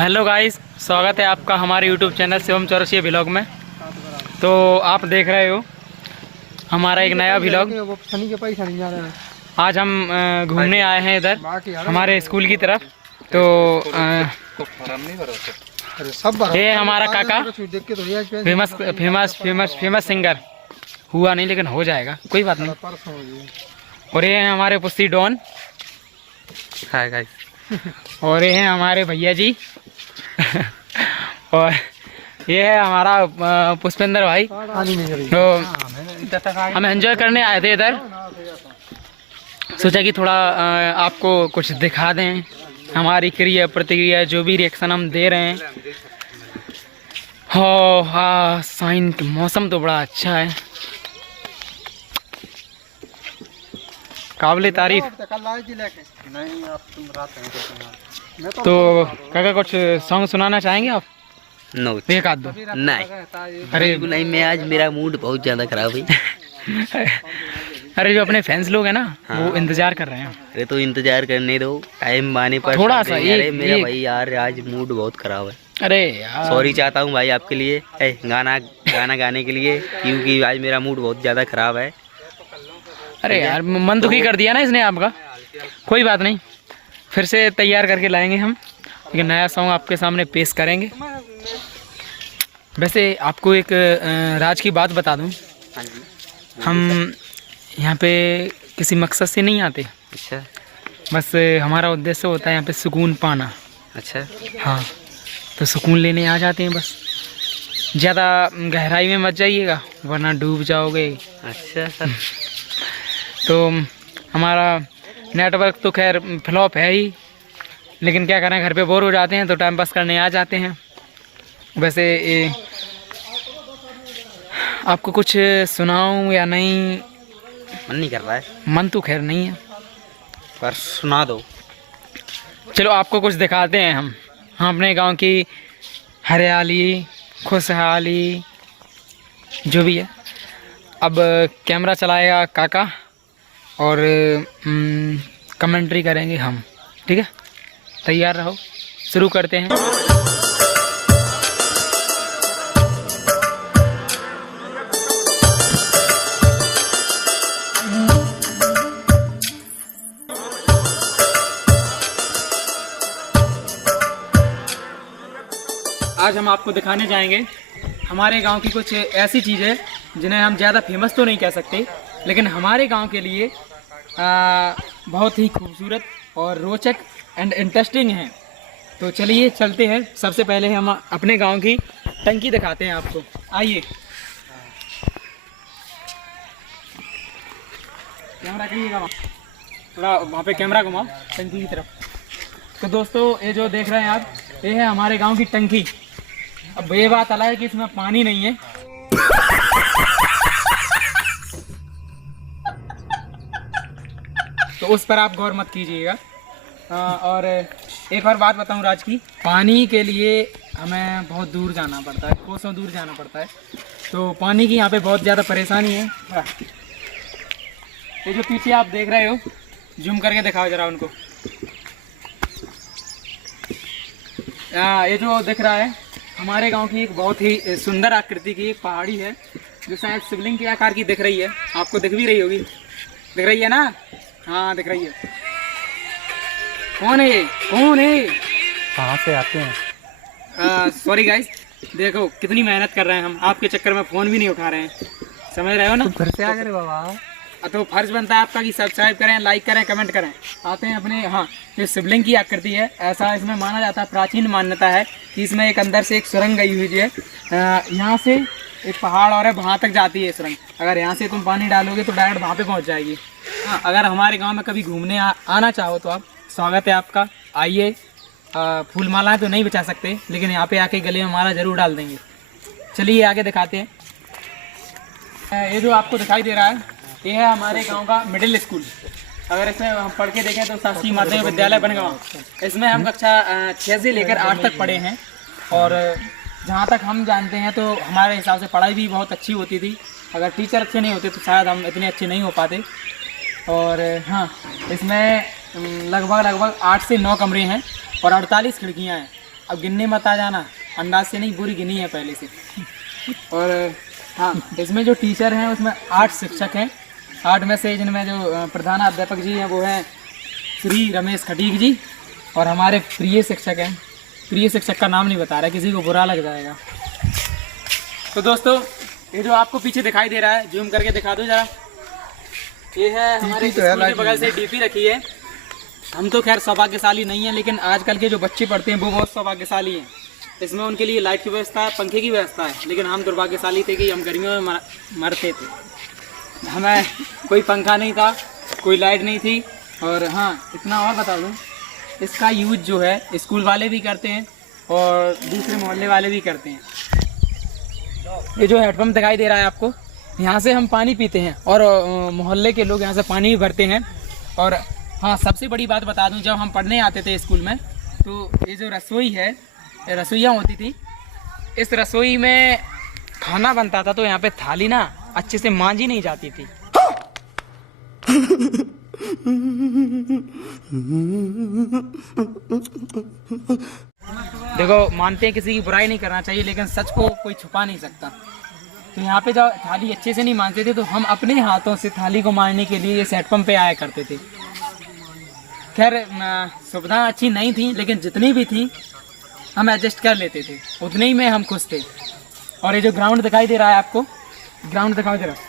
Hello guys, स्वागत है आपका हमारे YouTube channel Shivam Chaurasia vlog में। तो आप देख रहे हो हमारा एक नया व्लॉग। आज हम घूमने आए हैं इधर हमारे स्कूल की तरफ। तो ये हमारा काका famous famous famous famous singer हुआ नहीं, लेकिन हो जाएगा, कोई बात नहीं। और ये हैं हमारे पुस्ती डॉन। Hi guys. और ये हैं हमारे भैया जी। और ये है हमारा पुष्पेंद्र भाई। तो हम एंजॉय करने आए थे इधर, सोचा कि थोड़ा आपको कुछ दिखा दें, हमारी क्रिया प्रतिक्रिया जो भी रिएक्शन हम दे रहे हैं। हो हाँ, साइन मौसम तो बड़ा अच्छा है, काबिले तारीफ। तो काका कुछ सॉन्ग सुनाना चाहेंगे आप? नो एक आध दो। नहीं, अरे नहीं, मैं आज मेरा मूड बहुत ज्यादा खराब है। अरे जो अपने फैंस लोग हैं ना, हाँ। वो इंतजार कर रहे हैं। अरे तो इंतजार करने दो, टाइम आने पर थोड़ा सा अरे मेरा भाई यार आज मूड बहुत खराब है। अरे यार सॉरी चाहता हूँ भाई आपके लिए, गाना गाने के लिए, क्योंकि आज मेरा मूड बहुत ज्यादा खराब है। अरे यार मन दुखी कर दिया ना इसने आपका। कोई बात नहीं, फिर से तैयार करके लाएंगे हम, एक नया सॉन्ग आपके सामने पेश करेंगे। वैसे आपको एक राज की बात बता दूं, हम यहाँ पे किसी मकसद से नहीं आते। अच्छा, बस हमारा उद्देश्य होता है यहाँ पे सुकून पाना। अच्छा, हाँ, तो सुकून लेने आ जाते हैं बस। ज़्यादा गहराई में मत जाइएगा वरना डूब जाओगे। अच्छा। तो हमारा नेटवर्क तो खैर फ्लॉप है ही, लेकिन क्या करें, घर पे बोर हो जाते हैं तो टाइम पास करने आ जाते हैं। वैसे आपको कुछ सुनाऊं या नहीं? मन नहीं कर रहा है, मन तो खैर नहीं है, पर सुना दो। चलो आपको कुछ दिखाते हैं हम अपने गांव की हरियाली, खुशहाली, जो भी है। अब कैमरा चलाएगा काका और कमेंट्री करेंगे हम, ठीक है? तैयार रहो, शुरू करते हैं। आज हम आपको दिखाने जाएंगे हमारे गांव की कुछ ऐसी चीज़ें जिन्हें हम ज़्यादा फेमस तो नहीं कह सकते, लेकिन हमारे गांव के लिए बहुत ही खूबसूरत और रोचक एंड इंटरेस्टिंग हैं। तो चलिए चलते हैं। सबसे पहले हम अपने गांव की टंकी दिखाते हैं आपको, आइए। कैमरा करिएगा वहाँ, थोड़ा वहाँ पे कैमरा घुमाओ टंकी की तरफ। तो दोस्तों, ये जो देख रहे हैं आप, ये है हमारे गांव की टंकी। अब ये बात अलग है कि इसमें पानी नहीं है, तो उस पर आप गौर मत कीजिएगा। और एक और बात बताऊं राज की, पानी के लिए हमें बहुत दूर जाना पड़ता है, कोसों दूर जाना पड़ता है। तो पानी की यहाँ पे बहुत ज़्यादा परेशानी है। ये जो पीछे आप देख रहे हो, जूम करके दिखाओ जरा उनको। ये जो दिख रहा है हमारे गांव की एक बहुत ही सुंदर आकृति की एक पहाड़ी है, जो शायद शिवलिंग के आकार की दिख रही है। आपको दिख भी रही होगी, दिख रही है ना? हाँ दिख रही है। कौन है ये? कौन है? कहाँ से आते हैं? सॉरी गाइस, देखो कितनी मेहनत कर रहे हैं हम, आपके चक्कर में फ़ोन भी नहीं उठा रहे हैं, समझ रहे हो ना? फिर से आ गए बाबा। तो फर्ज बनता है आपका कि सब्सक्राइब करें, लाइक करें, कमेंट करें। आते हैं अपने, हाँ, ये शिवलिंग की आकृति है, ऐसा इसमें माना जाता है, प्राचीन मान्यता है कि इसमें एक अंदर से एक सुरंग गई हुई है। यहाँ से एक पहाड़ और है, वहाँ तक जाती है सुरंग। अगर यहाँ से तुम पानी डालोगे तो डायरेक्ट वहाँ पे पहुँच जाएगी। हाँ, अगर हमारे गांव में कभी घूमने आना चाहो तो आप, स्वागत है आपका, आइए। फूल मालाएँ तो नहीं बचा सकते, लेकिन यहाँ पे आके गले में माला ज़रूर डाल देंगे। चलिए आगे दिखाते हैं। ये जो आपको दिखाई दे रहा है, ये है हमारे गांव का मिडिल स्कूल। अगर इसमें हम पढ़ के देखें तो शासकीय माध्यमिक विद्यालय बनगांव, इसमें हम कक्षा 6 से लेकर 8 तक पढ़े हैं। और जहाँ तक हम जानते हैं तो हमारे हिसाब से पढ़ाई भी बहुत अच्छी होती थी। अगर टीचर अच्छे नहीं होते तो शायद हम इतने अच्छे नहीं हो पाते। और हाँ, इसमें लगभग 8 से 9 कमरे हैं और 48 खिड़कियाँ हैं। अब गिनने मत आ जाना, अंदाज से नहीं, पूरी गिनी है पहले से। और हाँ, इसमें जो टीचर हैं उसमें 8 शिक्षक हैं। 8 में से जिनमें जो प्रधान अध्यापक जी हैं वो हैं श्री रमेश खटीक जी, और हमारे प्रिय शिक्षक हैं। प्रिय शिक्षक का नाम नहीं बता रहा, किसी को बुरा लग जाएगा। तो दोस्तों, ये जो आपको पीछे दिखाई दे रहा है, जूम करके दिखा दो जरा, ये है हमारे स्कूल के बगल से डीपी रखी है। हम तो खैर सौभाग्यशाली नहीं है, लेकिन आजकल के जो बच्चे पढ़ते हैं वो बहुत सौभाग्यशाली हैं। इसमें उनके लिए लाइट की व्यवस्था है, पंखे की व्यवस्था है, लेकिन हम दुर्भाग्यशाली थे कि हम गर्मियों में मरते थे। हमें कोई पंखा नहीं था, कोई लाइट नहीं थी। और हाँ, इतना और बता दूँ, इसका यूज जो है स्कूल वाले भी करते हैं और दूसरे मोहल्ले वाले भी करते हैं। ये जो हेडपम्प दिखाई दे रहा है आपको, यहाँ से हम पानी पीते हैं और मोहल्ले के लोग यहाँ से पानी भी भरते हैं। और हाँ, सबसे बड़ी बात बता दूँ, जब हम पढ़ने आते थे स्कूल में, तो ये जो रसोई है, रसोइयाँ होती थी, इस रसोई में खाना बनता था तो यहाँ पे थाली ना अच्छे से मांजी नहीं जाती थी। देखो, मानते हैं किसी की बुराई नहीं करना चाहिए, लेकिन सच को कोई छुपा नहीं सकता। तो यहाँ पे जब थाली अच्छे से नहीं मांजते थे तो हम अपने हाथों से थाली को मांजने के लिए इस हेडपम्प पे आया करते थे। खैर, सुविधा अच्छी नहीं थी, लेकिन जितनी भी थी हम एडजस्ट कर लेते थे, उतने ही में हम खुश थे। और ये जो ग्राउंड दिखाई दे रहा है आपको, ग्राउंड दिखाई दे रहा है,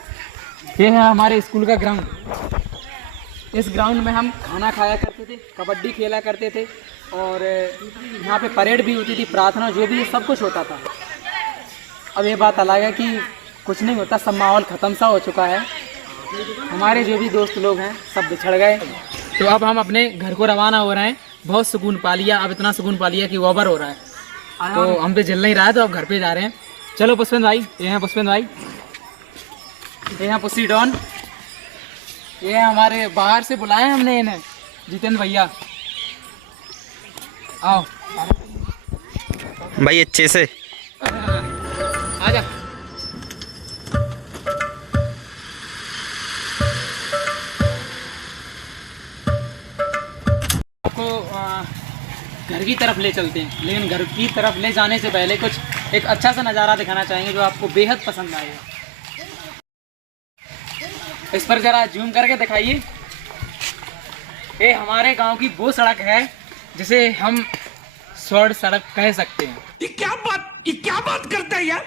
ये है हमारे स्कूल का ग्राउंड। इस ग्राउंड में हम खाना खाया करते थे, कबड्डी खेला करते थे, और यहाँ पे परेड भी होती थी, प्रार्थना, जो भी सब कुछ होता था। अब ये बात अलग है कि कुछ नहीं होता, सब माहौल ख़त्म सा हो चुका है। हमारे जो भी दोस्त लोग हैं सब बिछड़ गए। तो अब हम अपने घर को रवाना हो रहे हैं। बहुत सुकून पा लिया, अब इतना सुकून पा लिया कि ओवर हो रहा है, तो हम पे जल नहीं रहा है, तो अब घर पे जा रहे हैं। चलो पुष्पेंद्र भाई, ये हैं पुष्पेंद्र भाई, ये हैं पुष्पी डॉन, ये हमारे बाहर से बुलाए हमने इन्हें, जितेंद्र भैया, आओ भाई अच्छे से आजा। आपको घर की तरफ ले चलते हैं, लेकिन घर की तरफ ले जाने से पहले कुछ एक अच्छा सा नज़ारा दिखाना चाहेंगे जो आपको बेहद पसंद आएगा। इस पर जरा जूम करके दिखाइए। ये हमारे गांव की वो सड़क है जिसे हम स्वर्ण सड़क कह सकते हैं। ये क्या बात करता है यार।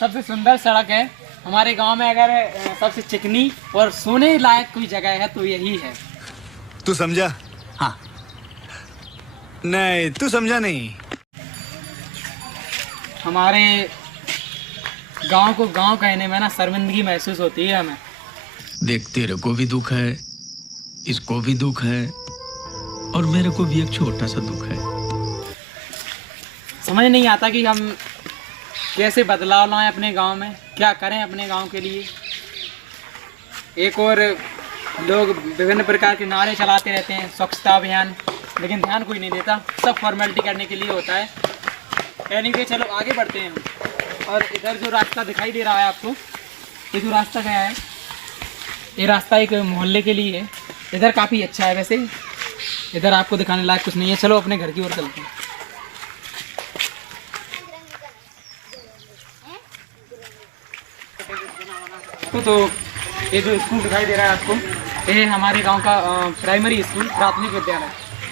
सबसे सुंदर सड़क है हमारे गांव में। अगर सबसे चिकनी और सोने लायक कोई जगह है तो यही है। तू समझा? हाँ। नहीं, तू समझा नहीं। हमारे गांव को गांव कहने में ना शर्मिंदगी महसूस होती है हमें। देख, तेरे को भी दुख है, इसको भी दुख है, और मेरे को भी एक छोटा सा दुख है। समझ नहीं आता कि हम कैसे बदलाव लाएं अपने गांव में, क्या करें अपने गांव के लिए। एक और लोग विभिन्न प्रकार के नारे चलाते रहते हैं, स्वच्छता अभियान, लेकिन ध्यान कोई नहीं देता, सब फॉर्मेलिटी करने के लिए होता है। एनीवे, चलो आगे बढ़ते हैं हम। और इधर जो रास्ता दिखाई दे रहा है आपको, ये जो रास्ता गया है, ये रास्ता एक मोहल्ले के लिए है। इधर काफ़ी अच्छा है, वैसे इधर आपको दिखाने लायक कुछ नहीं है। चलो अपने घर की ओर चलते हैं। तो ये जो स्कूल दिखाई दे रहा है आपको, ये हमारे गांव का प्राइमरी स्कूल, प्राथमिक विद्यालय।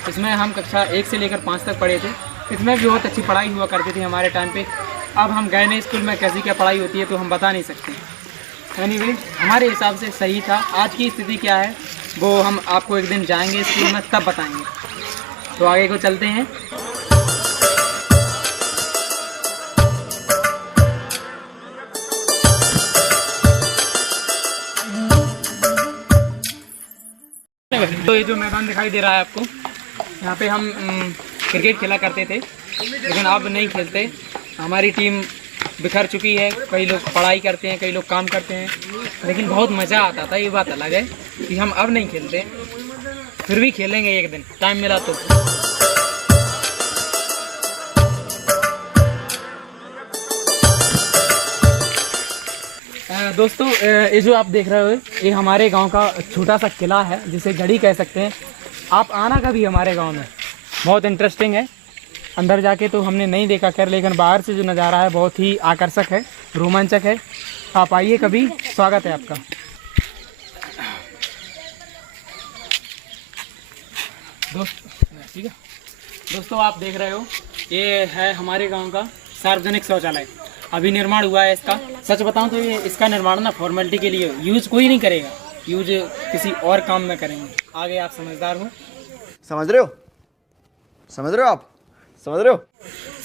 इसमें हम कक्षा 1 से लेकर 5 तक पढ़े थे। इसमें भी बहुत अच्छी पढ़ाई हुआ करती थी हमारे टाइम पे। अब हम गए नहीं स्कूल में, कैसी क्या पढ़ाई होती है तो हम बता नहीं सकते। एनीवे, हमारे हिसाब से सही था। आज की स्थिति क्या है वो हम आपको एक दिन जाएंगे स्कूल में तब बताएंगे। तो आगे को चलते हैं। तो ये जो मैदान दिखाई दे रहा है आपको, यहाँ पे हम क्रिकेट खेला करते थे, लेकिन अब नहीं खेलते। हमारी टीम बिखर चुकी है, कई लोग पढ़ाई करते हैं, कई लोग काम करते हैं, लेकिन बहुत मज़ा आता था। ये बात अलग है कि हम अब नहीं खेलते, फिर भी खेलेंगे एक दिन, टाइम मिला तो। दोस्तों, ये जो आप देख रहे हो, ये हमारे गांव का छोटा सा किला है, जिसे गढ़ी कह सकते हैं। आप आना कभी हमारे गांव में, बहुत इंटरेस्टिंग है। अंदर जाके तो हमने नहीं देखा खैर, लेकिन बाहर से जो नज़ारा है बहुत ही आकर्षक है, रोमांचक है। आप आइए कभी, स्वागत है आपका। ठीक है दोस्तों, आप देख रहे हो ये है हमारे गांव का सार्वजनिक शौचालय, अभी निर्माण हुआ है इसका। सच बताऊं तो ये इसका निर्माण ना फॉर्मेलिटी के लिए, यूज़ कोई नहीं करेगा, यूज किसी और काम में करेंगे। आगे आप समझदार हो, समझ रहे हो, समझ रहे हो, आप समझ रहे हो।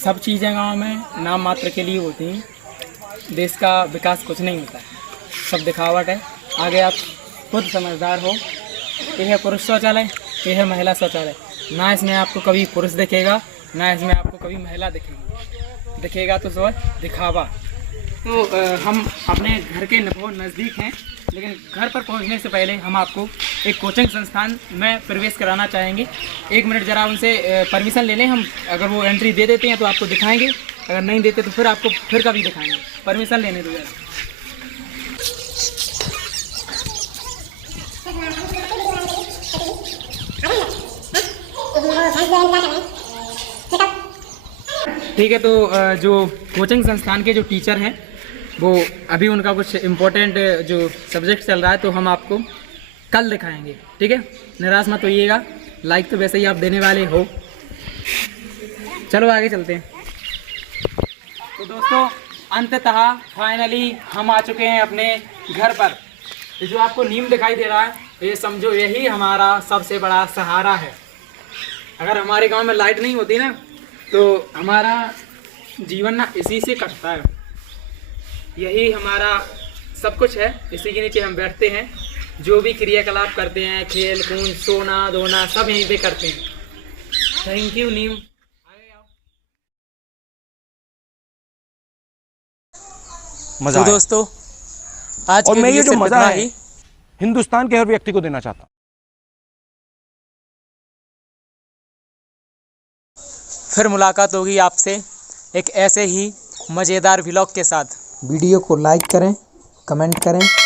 सब चीज़ें गांव में नाम मात्र के लिए होती हैं, देश का विकास कुछ नहीं होता है, सब दिखावट है। आगे आप खुद समझदार हो। ये है पुरुष शौचालय, ये है महिला शौचालय। ना इसमें आपको कभी पुरुष दिखेगा, ना इसमें आपको कभी महिला दिखेगा तो सो दिखावा। तो हम अपने घर के बहुत नज़दीक हैं, लेकिन घर पर पहुंचने से पहले हम आपको एक कोचिंग संस्थान में प्रवेश कराना चाहेंगे। 1 मिनट ज़रा उनसे परमिशन ले लें हम, अगर वो एंट्री दे देते हैं तो आपको दिखाएंगे, अगर नहीं देते तो फिर आपको फिर कभी दिखाएंगे। परमिशन लेने दो जरा। ठीक है, तो जो कोचिंग संस्थान के जो टीचर हैं वो अभी उनका कुछ इम्पोर्टेंट जो सब्जेक्ट चल रहा है तो हम आपको कल दिखाएंगे। ठीक है, निराश मत होइएगा, लाइक तो वैसे ही आप देने वाले हो। चलो आगे चलते हैं। तो दोस्तों अंततः फाइनली हम आ चुके हैं अपने घर पर। ये जो आपको नीम दिखाई दे रहा है, ये समझो यही हमारा सबसे बड़ा सहारा है। अगर हमारे गांव में लाइट नहीं होती ना तो हमारा जीवन ना इसी से कटता है। यही हमारा सब कुछ है, इसी के नीचे हम बैठते हैं, जो भी क्रियाकलाप करते हैं, खेल कूद, सोना धोना सब यहीं पे करते हैं। थैंक यू नीम। मजा तो दोस्तों आज और के मैं ये लिए जो सिर्फ मजा इतना है ही। हिंदुस्तान के हर व्यक्ति को देना चाहता हूँ। फिर मुलाकात होगी आपसे एक ऐसे ही मज़ेदार व्लॉग के साथ। वीडियो को लाइक करें, कमेंट करें